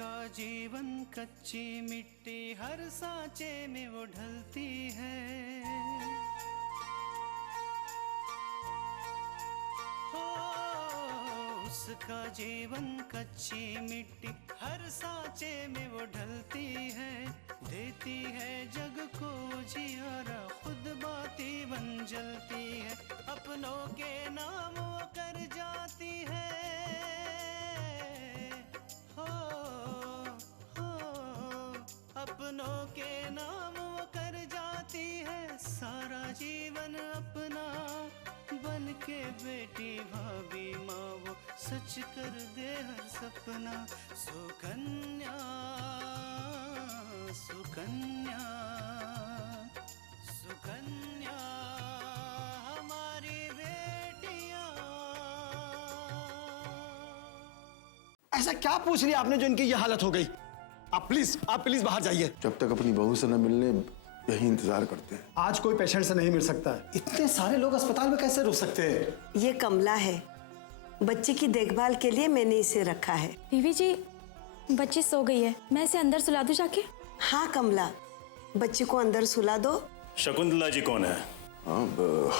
उसका जीवन कच्ची मिट्टी हर सांचे में वो ढलती है। हो उसका जीवन कच्ची मिट्टी हर सांचे में वो ढलती है। देती है जग को जियारा खुद बाती बन जलती है। अपनों के नाम वो कर जाती है। अपनों के नाम वो कर जाती है। सारा जीवन अपना बन के बेटी भाभी माँ वो सच कर दे हर सपना। सुकन्या सुकन्या सुकन्या हमारी बेटियां। ऐसा क्या पूछ लिया आपने जो इनकी ये हालत हो गई? आप प्लीज बाहर जाइए। जब तक अपनी बहू से न मिलने यही इंतजार करते हैं। आज कोई पेशेंट से नहीं मिल सकता है। इतने सारे लोग अस्पताल में कैसे रुक सकते हैं? ये कमला है, बच्चे की देखभाल के लिए मैंने इसे रखा है। बीवी जी, बच्ची सो गई है, मैं इसे अंदर सुला दूं जाके? हाँ कमला, बच्चे को अंदर सुला दो। शकुंतला जी कौन है?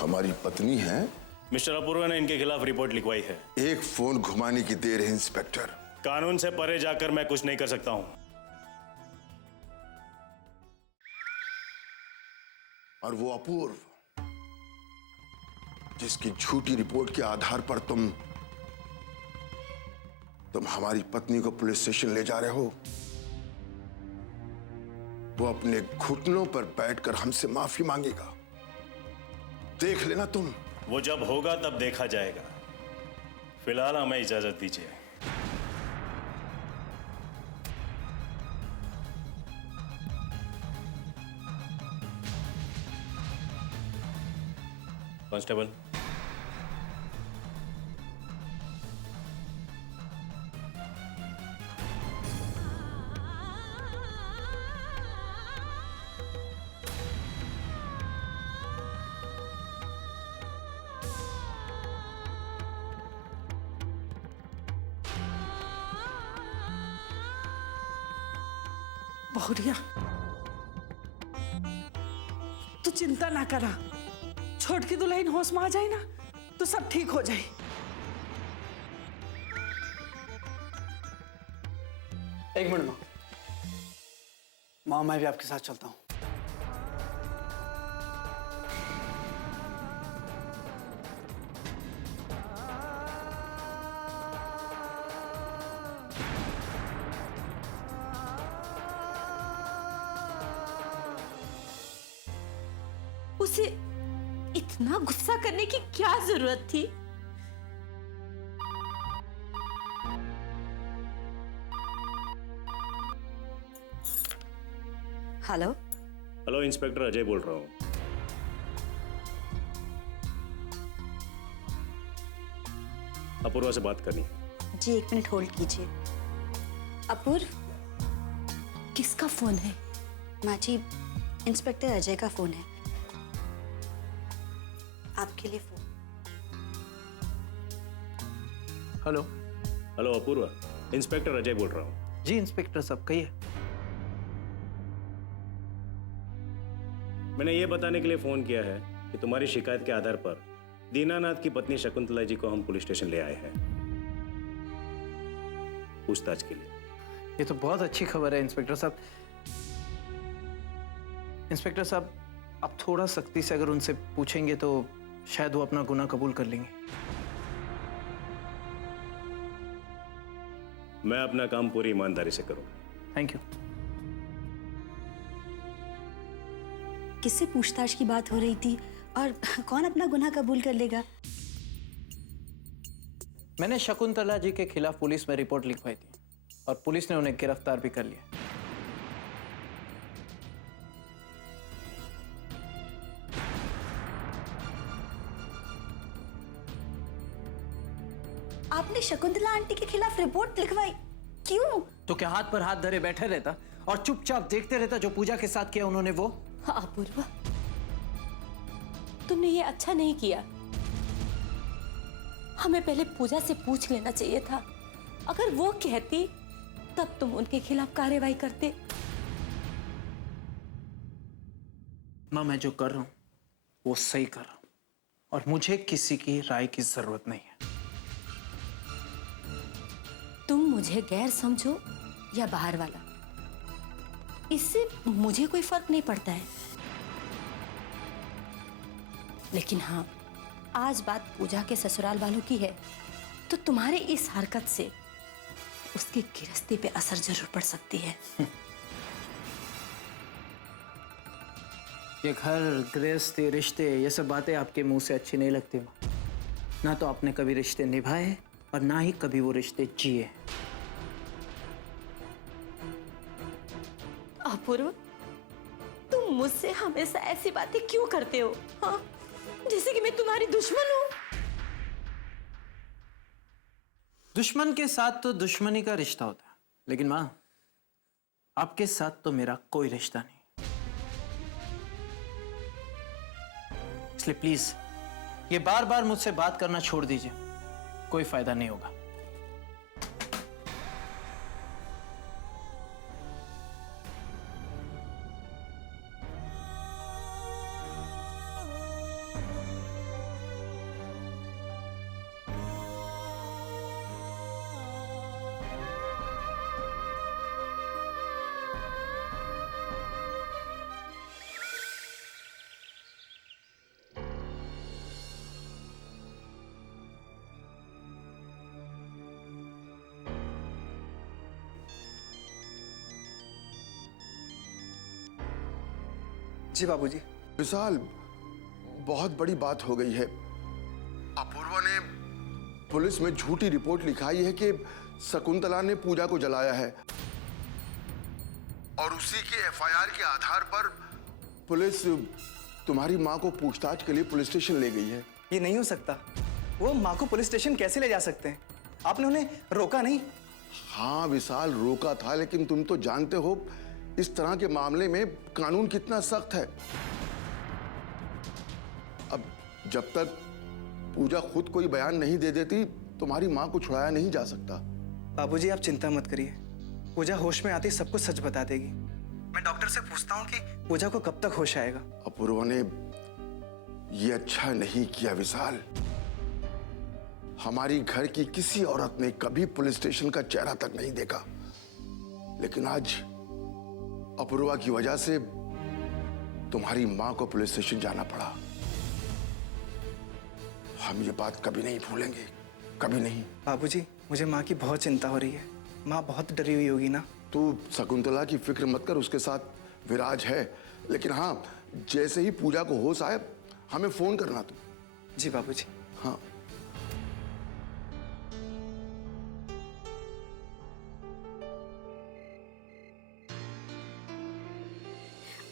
हमारी पत्नी है। मिस्टर अपूर्वा ने इनके खिलाफ रिपोर्ट लिखवाई है। एक फोन घुमाने की देर है इंस्पेक्टर। कानून से परे जाकर मैं कुछ नहीं कर सकता हूँ। और वो अपूर्व जिसकी झूठी रिपोर्ट के आधार पर तुम हमारी पत्नी को पुलिस स्टेशन ले जा रहे हो, वो अपने घुटनों पर बैठकर हमसे माफी मांगेगा। देख लेना तुम। वो जब होगा तब देखा जाएगा। फिलहाल हमें इजाजत दीजिए। कांस्टेबल, बहुरिया, तू चिंता ना करा। छोटकी दुल्हन होश में आ जाए ना तो सब ठीक हो जाए। एक मिनट माँ, मैं भी आपके साथ चलता हूँ। उसे इतना गुस्सा करने की क्या जरूरत थी? हेलो हेलो, इंस्पेक्टर अजय बोल रहा हूँ। अपूर्वा से बात करनी है। जी, 1 मिनट होल्ड कीजिए। अपूर्व, किसका फोन है? माँ जी, इंस्पेक्टर अजय का फोन है, आपके लिए phone. Hello. Hello Apurva, inspector Ajay बोल रहा हूँ। जी इंस्पेक्टर साहब, कहिए। मैंने ये बताने के लिए फोन किया है कि तुम्हारी शिकायत के आधार पर दीनानाथ की पत्नी शकुंतला जी को हम पुलिस स्टेशन ले आए हैं पूछताछ के लिए। ये तो बहुत अच्छी खबर है इंस्पेक्टर साहब। इंस्पेक्टर साहब, आप थोड़ा सख्ती से अगर उनसे पूछेंगे तो शायद वो अपना गुनाह कबूल कर लेंगे। मैं अपना काम पूरी ईमानदारी से करूंगा। Thank you. किससे पूछताछ की बात हो रही थी और कौन अपना गुनाह कबूल कर लेगा? मैंने शकुंतला जी के खिलाफ पुलिस में रिपोर्ट लिखवाई थी और पुलिस ने उन्हें गिरफ्तार भी कर लिया। आपने शकुंतला आंटी के खिलाफ रिपोर्ट लिखवाई? क्यों? तो क्या हाथ पर हाथ धरे बैठे रहता और चुपचाप देखते रहता जो पूजा के साथ किया उन्होंने वो? हाँ अपूर्वा, तुमने ये अच्छा नहीं किया। हमें पहले पूजा से पूछ लेना चाहिए था। अगर वो कहती तब तुम उनके खिलाफ कार्रवाई करते। माँ, मैं जो कर रहा हूं वो सही कर रहा हूं और मुझे किसी की राय की जरूरत नहीं है। तुम मुझे गैर समझो या बाहर वाला, इससे मुझे कोई फर्क नहीं पड़ता है। लेकिन हाँ, आज बात पूजा के ससुराल वालों की है, तो तुम्हारे इस हरकत से उसकी गृहस्थी पे असर जरूर पड़ सकती है। ये घर, गृहस्थी, रिश्ते, ये सब बातें आपके मुंह से अच्छी नहीं लगती माँ। ना तो आपने कभी रिश्ते निभाए और ना ही कभी वो रिश्ते जिए। अपूर्व, तुम मुझसे हमेशा ऐसी बातें क्यों करते हो? हाँ, जैसे कि मैं तुम्हारी दुश्मन हूं। दुश्मन के साथ तो दुश्मनी का रिश्ता होता है, लेकिन माँ, आपके साथ तो मेरा कोई रिश्ता नहीं। इसलिए प्लीज ये बार बार मुझसे बात करना छोड़ दीजिए, कोई फायदा नहीं होगा। जी बाबूजी। विशाल, बहुत बड़ी बात हो गई है। अपूर्वा ने पुलिस में झूठी रिपोर्ट लिखाई है कि शकुंतला ने पूजा को जलाया है और उसी के एफआईआर के आधार पर पुलिस तुम्हारी मां को पूछताछ के लिए पुलिस स्टेशन ले गई है। ये नहीं हो सकता। वो माँ को पुलिस स्टेशन कैसे ले जा सकते हैं? आपने उन्हें रोका नहीं? हाँ विशाल, रोका था, लेकिन तुम तो जानते हो इस तरह के मामले में कानून कितना सख्त है। अब जब तक पूजा खुद कोई बयान नहीं दे देती, तुम्हारी मां को छुड़ाया नहीं जा सकता। बाबूजी आप चिंता मत करिए, पूजा होश में आती सब कुछ सच बता देगी। मैं डॉक्टर से पूछता हूँ कि पूजा को कब तक होश आएगा। अपूर्वा ने ये अच्छा नहीं किया विशाल। हमारी घर की किसी औरत ने कभी पुलिस स्टेशन का चेहरा तक नहीं देखा, लेकिन आज अपूर्वा की वजह से तुम्हारी मां को पुलिस स्टेशन जाना पड़ा। हम ये बात कभी नहीं भूलेंगे, कभी नहीं। बाबूजी मुझे माँ की बहुत चिंता हो रही है। माँ बहुत डरी हुई होगी ना? तू शकुंतला की फिक्र मत कर, उसके साथ विराज है। लेकिन हाँ, जैसे ही पूजा को होश आए हमें फोन करना तू। जी बाबूजी। हाँ।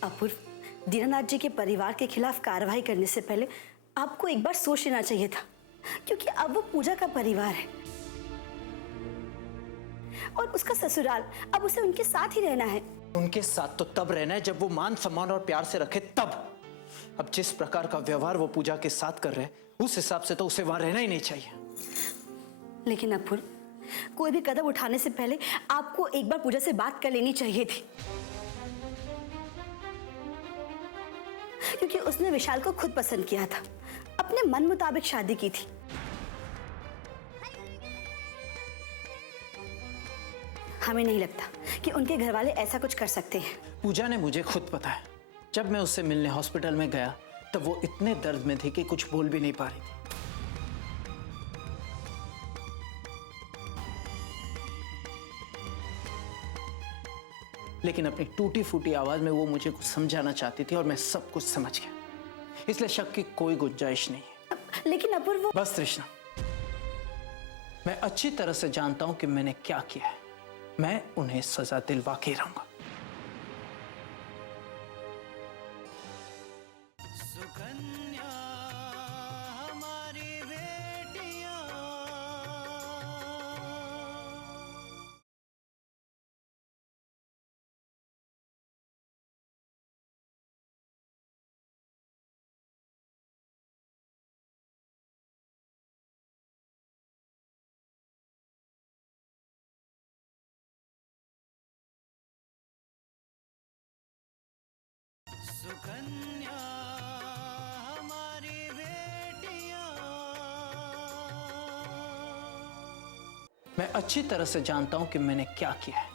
अपूर्व, दीनानाथ जी के परिवार के खिलाफ कार्रवाई करने से पहले आपको एक बार सोच लेना चाहिए था, क्योंकि अब वो पूजा का परिवार है और उसका ससुराल, अब उसे उनके साथ ही रहना है। उनके साथ तो तब रहना है जब वो मान सम्मान और प्यार से रखे, तब। अब जिस प्रकार का व्यवहार वो पूजा के साथ कर रहे हैं, उस हिसाब से तो उसे वहां रहना ही नहीं चाहिए। लेकिन अपूर्व, कोई भी कदम उठाने से पहले आपको एक बार पूजा से बात कर लेनी चाहिए थी, क्योंकि उसने विशाल को खुद पसंद किया था, अपने मन मुताबिक शादी की थी। हमें नहीं लगता कि उनके घर वाले ऐसा कुछ कर सकते हैं। पूजा ने मुझे खुद बताया, जब मैं उससे मिलने हॉस्पिटल में गया तब वो इतने दर्द में थी कि कुछ बोल भी नहीं पा रही थी। लेकिन अपनी टूटी फूटी आवाज में वो मुझे कुछ समझाना चाहती थी और मैं सब कुछ समझ गया, इसलिए शक की कोई गुंजाइश नहीं है। लेकिन अपूर्व, बस तृष्णा, मैं अच्छी तरह से जानता हूं कि मैंने क्या किया है। मैं उन्हें सजा दिलवा के रहूंगा। सुकन्या हमारी बेटियां। मैं अच्छी तरह से जानता हूं कि मैंने क्या किया है।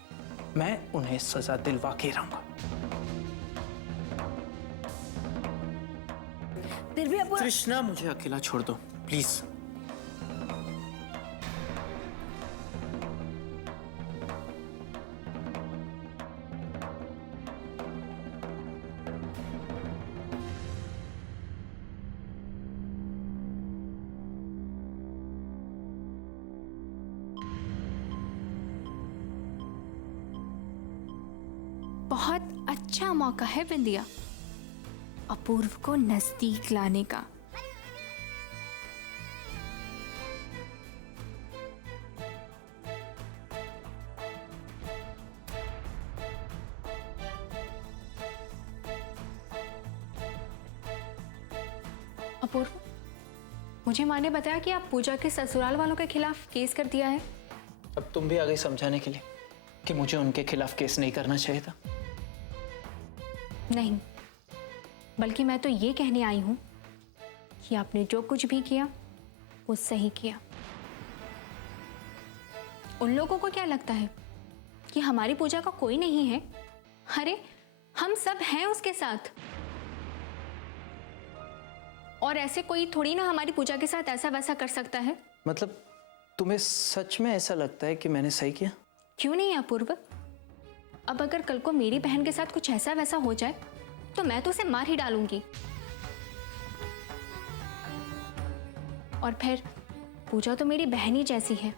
मैं उन्हें सजा दिलवा के रहूंगा। फिर भी अपूर्व, कृष्णा, मुझे अकेला छोड़ दो प्लीज। बहुत अच्छा मौका है विंध्या अपूर्व को नजदीक लाने का। अपूर्व, मुझे माँ ने बताया कि आप पूजा के ससुराल वालों के खिलाफ केस कर दिया है। अब तुम भी आ गई समझाने के लिए कि मुझे उनके खिलाफ केस नहीं करना चाहिए था। नहीं, बल्कि मैं तो ये कहने आई हूं कि आपने जो कुछ भी किया वो सही किया। उन लोगों को क्या लगता है कि हमारी पूजा का कोई नहीं है? अरे हम सब हैं उसके साथ। और ऐसे कोई थोड़ी ना हमारी पूजा के साथ ऐसा वैसा कर सकता है। मतलब तुम्हें सच में ऐसा लगता है कि मैंने सही किया? क्यों नहीं अपूर्व? अब अगर कल को मेरी बहन के साथ कुछ ऐसा वैसा हो जाए तो मैं तो उसे मार ही डालूंगी। और फिर पूजा तो मेरी बहन ही जैसी है।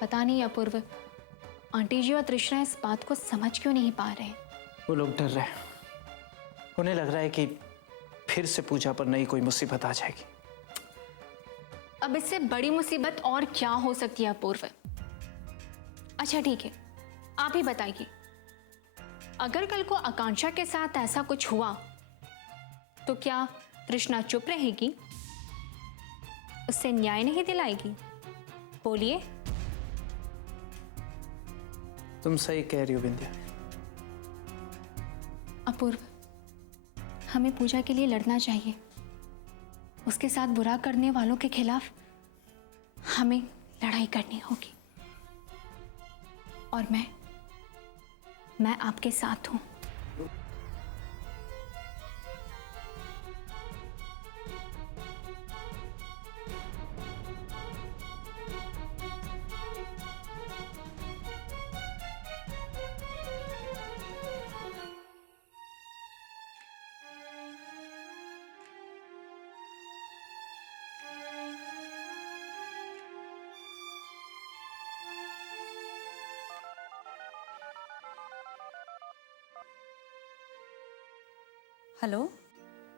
पता नहीं अपूर्व, आंटी जी और तृष्णा इस बात को समझ क्यों नहीं पा रहे। वो लोग डर रहे हैं। उन्हें लग रहा है कि फिर से पूजा पर नई कोई मुसीबत आ जाएगी। अब इससे बड़ी मुसीबत और क्या हो सकती है अपूर्व? अच्छा ठीक है, आप ही बताइए, अगर कल को आकांक्षा के साथ ऐसा कुछ हुआ तो क्या तृष्णा चुप रहेगी? उससे न्याय नहीं दिलाएगी? बोलिए। तुम सही कह रही हो विंध्या। अपूर्व, हमें पूजा के लिए लड़ना चाहिए। उसके साथ बुरा करने वालों के खिलाफ हमें लड़ाई करनी होगी। और मैं आपके साथ हूं। हेलो,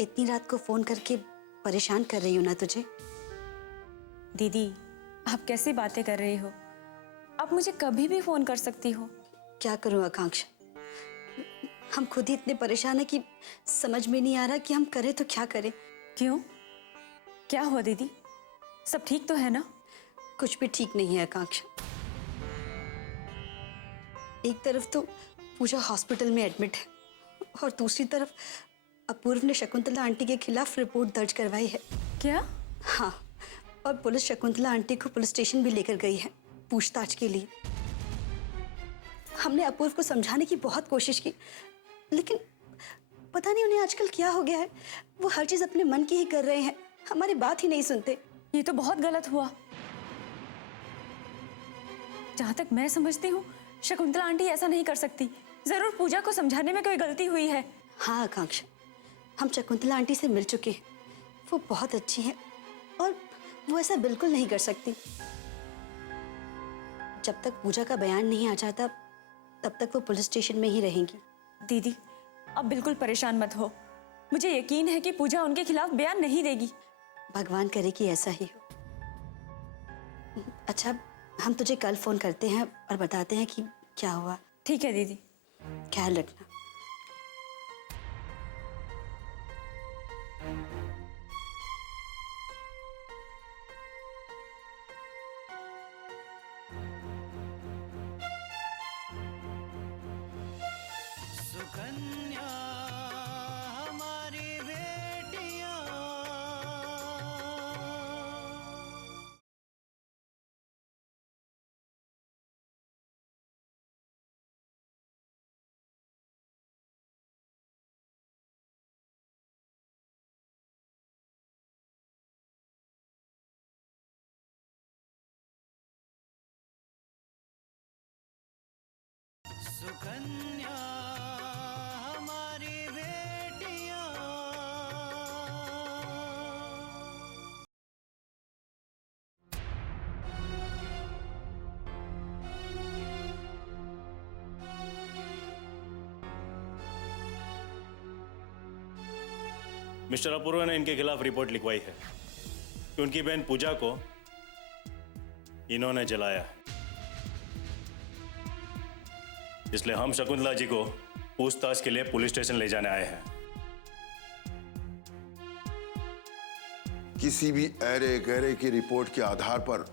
इतनी रात को फोन करके परेशान कर रही हूँ ना तुझे? दीदी, आप कैसी बातें कर रही हो? आप मुझे कभी भी फोन कर सकती हो। क्या करूँ आकांक्षा, हम खुद ही इतने परेशान हैं कि समझ में नहीं आ रहा कि हम करें तो क्या करें। क्यों? क्या हुआ दीदी? सब ठीक तो है ना? कुछ भी ठीक नहीं है आकांक्षा। एक तरफ तो पूजा हॉस्पिटल में एडमिट है और दूसरी तरफ अपूर्व ने शकुंतला आंटी के खिलाफ रिपोर्ट दर्ज करवाई है। क्या? हाँ, और पुलिस शकुंतला आंटी को पुलिस स्टेशन भी लेकर गई है पूछताछ के लिए। हमने अपूर्व को समझाने की बहुत कोशिश की, लेकिन पता नहीं उन्हें आजकल क्या हो गया है। वो हर चीज अपने मन की ही कर रहे हैं, हमारी बात ही नहीं सुनते। ये तो बहुत गलत हुआ। जहां तक मैं समझती हूँ, शकुंतला आंटी ऐसा नहीं कर सकती। जरूर पूजा को समझाने में कोई गलती हुई है। हाँ आकांक्षा, हम शकुंतला आंटी से मिल चुके हैं। वो बहुत अच्छी हैं और वो ऐसा बिल्कुल नहीं कर सकती। जब तक पूजा का बयान नहीं आ जाता तब तक वो पुलिस स्टेशन में ही रहेंगी। दीदी, आप बिल्कुल परेशान मत हो। मुझे यकीन है कि पूजा उनके खिलाफ बयान नहीं देगी। भगवान करे कि ऐसा ही हो। अच्छा, हम तुझे कल फोन करते हैं और बताते हैं कि क्या हुआ। ठीक है दीदी। ख्याल रखना। मिस्टर अपूर्वा ने इनके खिलाफ रिपोर्ट लिखवाई है कि उनकी बहन पूजा को इन्होंने जलाया है, इसलिए हम शकुंतला जी को पूछताछ के लिए पुलिस स्टेशन ले जाने आए हैं। किसी भी अरे गहरे की रिपोर्ट के आधार पर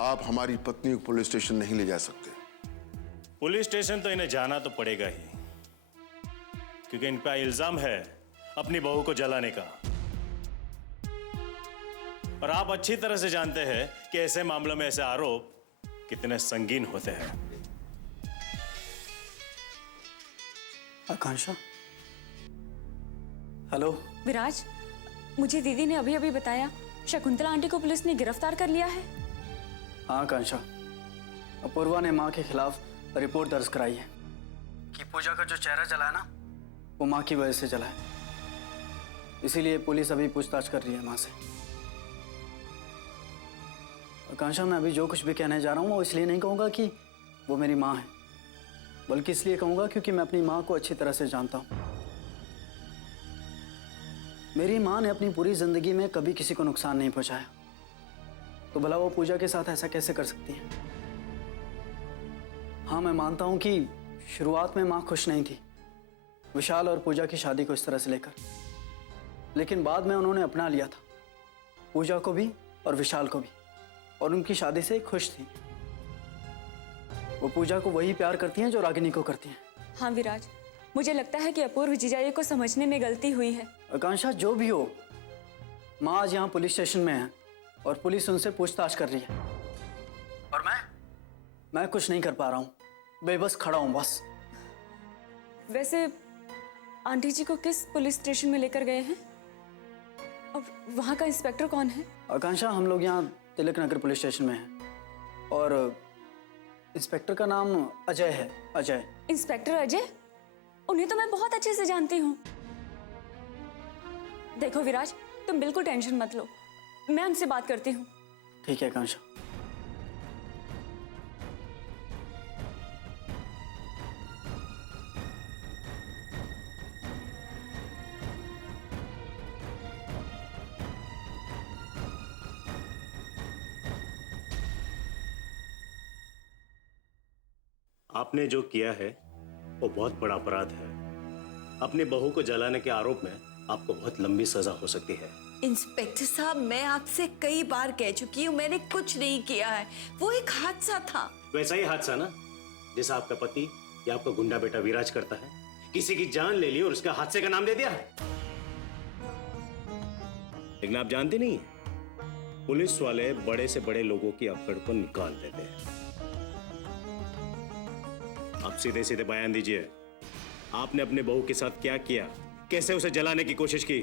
आप हमारी पत्नी को पुलिस स्टेशन नहीं ले जा सकते। पुलिस स्टेशन तो इन्हें जाना तो पड़ेगा ही, क्योंकि इन पर इल्जाम है अपनी बहू को जलाने का। और आप अच्छी तरह से जानते हैं कि ऐसे मामलों में ऐसे आरोप कितने संगीन होते हैं। आकांक्षा, हेलो। विराज, मुझे दीदी ने अभी अभी बताया शकुंतला आंटी को पुलिस ने गिरफ्तार कर लिया है। हाँ आकांक्षा, अपूर्वा ने माँ के खिलाफ रिपोर्ट दर्ज कराई है कि पूजा का जो चेहरा जला है ना, वो माँ की वजह से जला है। इसीलिए पुलिस अभी पूछताछ कर रही है माँ से। आकांक्षा, मैं अभी जो कुछ भी कहने जा रहा हूँ वो इसलिए नहीं कहूँगा कि वो मेरी माँ है, बल्कि इसलिए कहूँगा क्योंकि मैं अपनी माँ को अच्छी तरह से जानता हूँ। मेरी माँ ने अपनी पूरी जिंदगी में कभी किसी को नुकसान नहीं पहुँचाया, तो भला वो पूजा के साथ ऐसा कैसे कर सकती है? हाँ, मैं मानता हूँ कि शुरुआत में माँ खुश नहीं थी विशाल और पूजा की शादी को इस तरह से लेकर, लेकिन बाद में उन्होंने अपना लिया था पूजा को भी और विशाल को भी, और उनकी शादी से खुश थी। वो पूजा को वही प्यार करती हैं जो रागिनी को करती हैं। हाँ विराज, मुझे लगता है कि अपूर्व जीजाजी को समझने में गलती हुई है। आकांक्षा, जो भी हो, माँ आज यहाँ पुलिस स्टेशन में है और पुलिस उनसे पूछताछ कर रही है, और मैं कुछ नहीं कर पा रहा हूँ, बेबस खड़ा हूँ बस। वैसे आंटी जी को किस पुलिस स्टेशन में लेकर गए हैं और वहाँ का इंस्पेक्टर कौन है? आकांक्षा, हम लोग यहाँ तिलक नगर पुलिस स्टेशन में हैं और इंस्पेक्टर का नाम अजय है। अजय। इंस्पेक्टर अजय? उन्हें तो मैं बहुत अच्छे से जानती हूँ। देखो विराज, तुम बिल्कुल टेंशन मत लो, मैं उनसे बात करती हूँ। ठीक है आकांक्षा। आपने जो किया है वो बहुत बड़ा अपराध है। अपनी बहू को जलाने के आरोप में आपको बहुत लंबी सजा हो सकती है। इंस्पेक्टर साहब, मैं आपसे कई बार कह चुकी हूँ, मैंने कुछ नहीं किया है, वो एक हादसा था। वैसा ही हादसा ना, जैसा आपका पति या आपका गुंडा बेटा विराज करता है, किसी की जान ले ली और उसका हादसे का नाम दे दिया। लेकिन आप जानते नहीं, पुलिस वाले बड़े से बड़े लोगों की अकड़ को निकाल देते हैं। आप सीधे सीधे बयान दीजिए, आपने अपने बहू के साथ क्या किया, कैसे उसे जलाने की कोशिश की?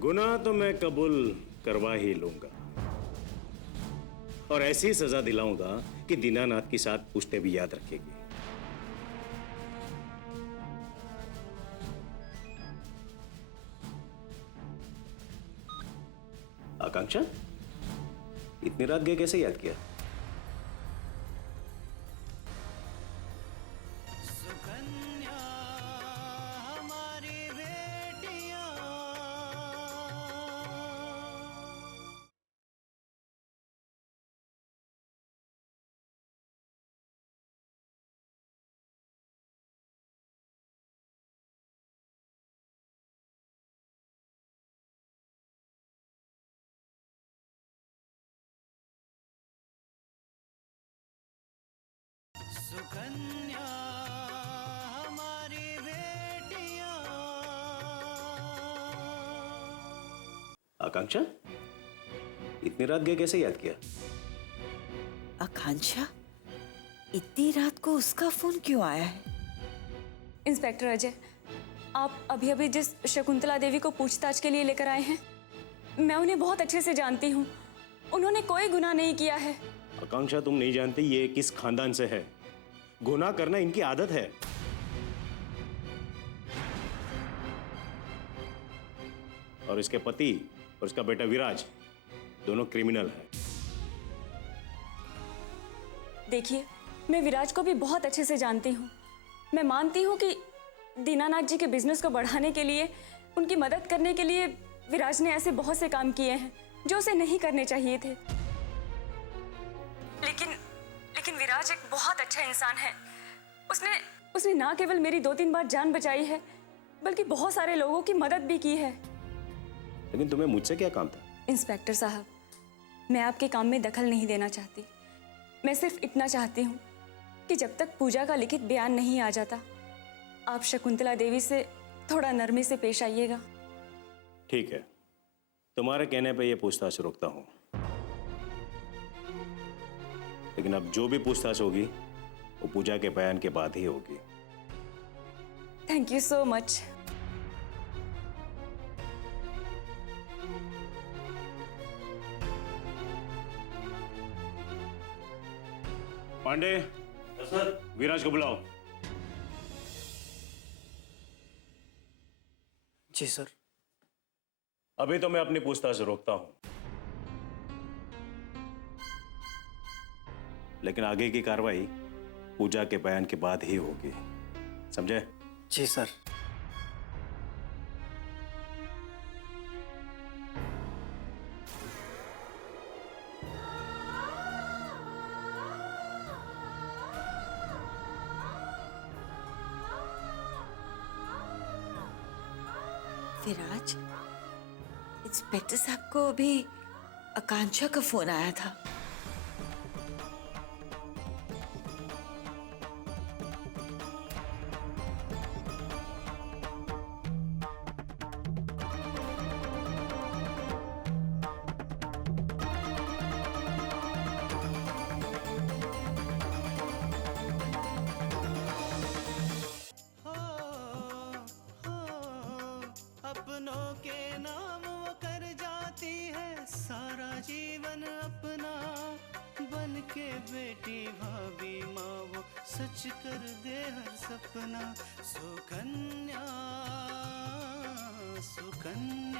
गुनाह तो मैं कबूल करवा ही लूंगा और ऐसी सजा दिलाऊंगा कि दीनानाथ की साथ पूछते भी याद रखेगी। आकांक्षा, इतनी रात गए कैसे याद किया? सुकन्या हमारी बेटियां। आकांक्षा, इतनी रात गए कैसे याद किया? आकांक्षा, इतनी रात को उसका फोन क्यों आया है? इंस्पेक्टर अजय, आप अभी अभी जिस शकुंतला देवी को पूछताछ के लिए लेकर आए हैं, मैं उन्हें बहुत अच्छे से जानती हूँ। उन्होंने कोई गुनाह नहीं किया है। आकांक्षा, तुम नहीं जानती ये किस खानदान से है। गुनाह करना इनकी आदत है। और इसके पति और इसका बेटा विराज दोनों क्रिमिनल हैं। देखिए, मैं विराज को भी बहुत अच्छे से जानती हूँ। मैं मानती हूँ कि दीनानाथ जी के बिजनेस को बढ़ाने के लिए, उनकी मदद करने के लिए विराज ने ऐसे बहुत से काम किए हैं जो उसे नहीं करने चाहिए थे। लेकिन विराज एक बहुत अच्छा इंसान है। उसने ना केवल मेरी 2-3 बार जान बचाई है, बल्कि बहुत सारे लोगों की मदद भी की है। लेकिन तुम्हें मुझसे क्या काम था? इंस्पेक्टर साहब, मैं आपके काम में दखल नहीं देना चाहती। मैं सिर्फ इतना चाहती हूँ कि जब तक पूजा का लिखित बयान नहीं आ जाता, आप शकुंतला देवी से थोड़ा नरमी से पेश आइएगा। ठीक है, तुम्हारे कहने पे ये पूछताछ रोकता हूँ, लेकिन अब जो भी पूछताछ होगी वो पूजा के बयान के बाद ही होगी। Thank you so much. Pandey, sir, Viraj को बुलाओ। जी सर। अभी तो मैं अपनी पूछताछ रोकता हूं, लेकिन आगे की कार्रवाई पूजा के बयान के बाद ही होगी, समझे? जी सर। विराज, इंस्पेक्टर साहब को अभी आकांक्षा का फोन आया था। अपनों के नाम वो कर जाती है सारा जीवन अपना, बन के बेटी भाभी माँ वो सच कर दे हर सपना। सुकन्या सुकन्या